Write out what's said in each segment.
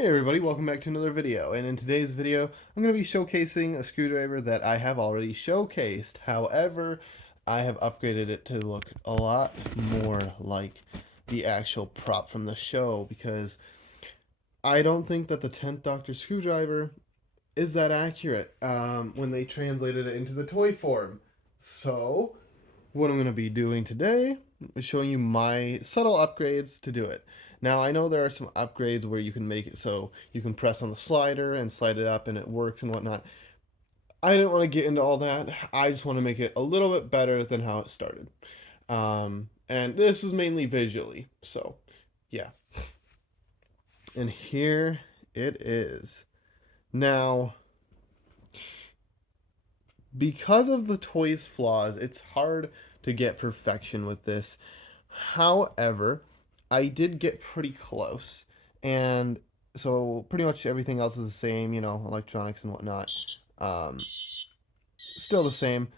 Hey everybody, welcome back to another video, and in today's video I'm going to be showcasing a screwdriver that I have already showcased. However, I have upgraded it to look a lot more like the actual prop from the show because I don't think that the 10th Doctor screwdriver is that accurate when they translated it into the toy form. So, what I'm going to be doing today is showing you my subtle upgrades to do it. Now, I know there are some upgrades where you can make it so you can press on the slider and slide it up and it works and whatnot. I didn't want to get into all that. I just want to make it a little bit better than how it started. And this is mainly visually. So, yeah. And here it is. Now, because of the toy's flaws, it's hard to get perfection with this. However, I did get pretty close. And so pretty much everything else is the same, electronics and whatnot. Still the same.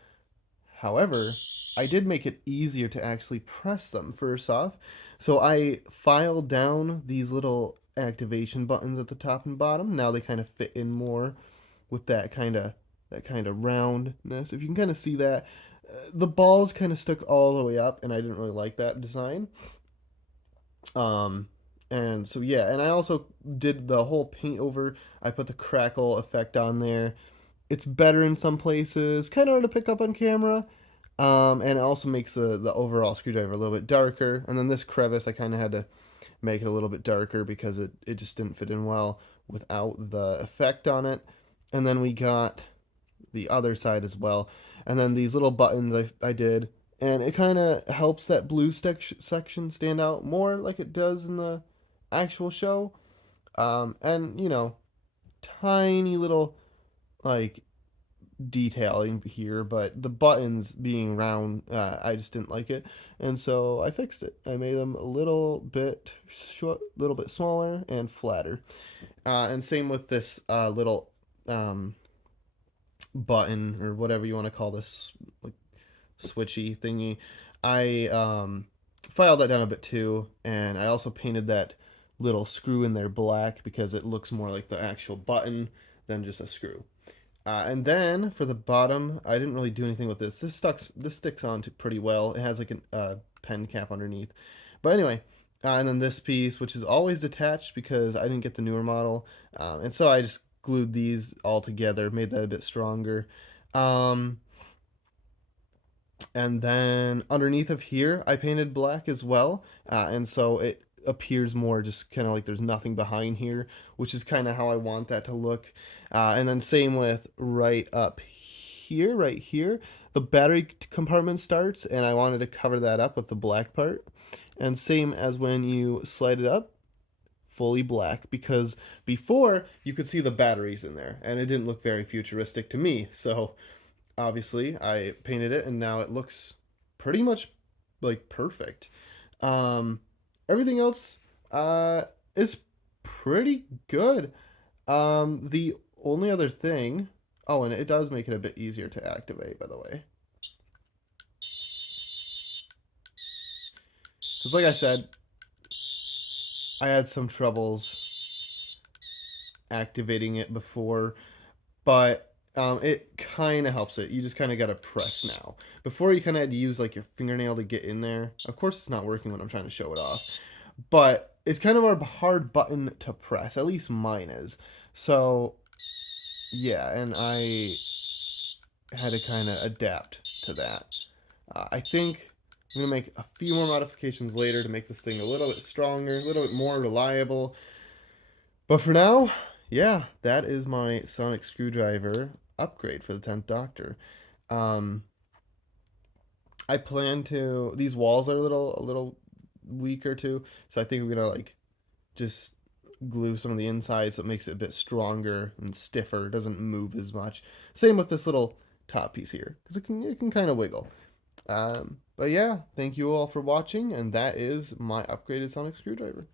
However, I did make it easier to actually press them first off. So I filed down these little activation buttons at the top and bottom. Now they kind of fit in more with that kind of roundness. If you can kind of see that, the balls kind of stuck all the way up, and I didn't really like that design. Um, and so yeah, and I also did the whole paint over. I put the crackle effect on there. It's better in some places, kind of hard to pick up on camera. And it also makes the overall screwdriver a little bit darker. And then this crevice, I kind of had to make it a little bit darker because it just didn't fit in well without the effect on it. And then we got the other side as well. And then these little buttons I did, and it kind of helps that blue section stand out more like it does in the actual show. And tiny little like detailing here, but the buttons being round, I just didn't like it, and so I fixed it. I made them a little bit short, little bit smaller and flatter. And same with this little button or whatever you want to call this, like switchy thingy. I filed that down a bit too, and I also painted that little screw in there black because it looks more like the actual button than just a screw. And then for the bottom, I didn't really do anything with this. This sticks on to pretty well. It has like a pen cap underneath. But anyway, and then this piece, which is always detached because I didn't get the newer model, and so I just glued these all together, made that a bit stronger. Um, and then underneath of here, I painted black as well, and so it appears more just kind of like there's nothing behind here, which is kind of how I want that to look. And then same with right here, the battery compartment starts, and I wanted to cover that up with the black part. And same as when you slide it up, fully black, because before you could see the batteries in there, and it didn't look very futuristic to me. So obviously I painted it, and now it looks pretty much like perfect. Um, Everything else is pretty good. The only other thing, oh, and it does make it a bit easier to activate, by the way. Because, like I said, I had some troubles activating it before, but it kind of helps it. You just kind of got to press now. Before, you kind of had to use like your fingernail to get in there. Of course, it's not working when I'm trying to show it off, but it's kind of a hard button to press. At least mine is. So yeah, and I had to kind of adapt to that. I think I'm going to make a few more modifications later to make this thing a little bit stronger, a little bit more reliable. But for now, yeah, that is my sonic screwdriver upgrade for the 10th Doctor. Um, I plan to. These walls are a little weaker too, so I think we're gonna like just glue some of the inside so it makes it a bit stronger and stiffer. It doesn't move as much. Same with this little top piece here because it can kind of wiggle. But yeah, thank you all for watching, and that is my upgraded sonic screwdriver.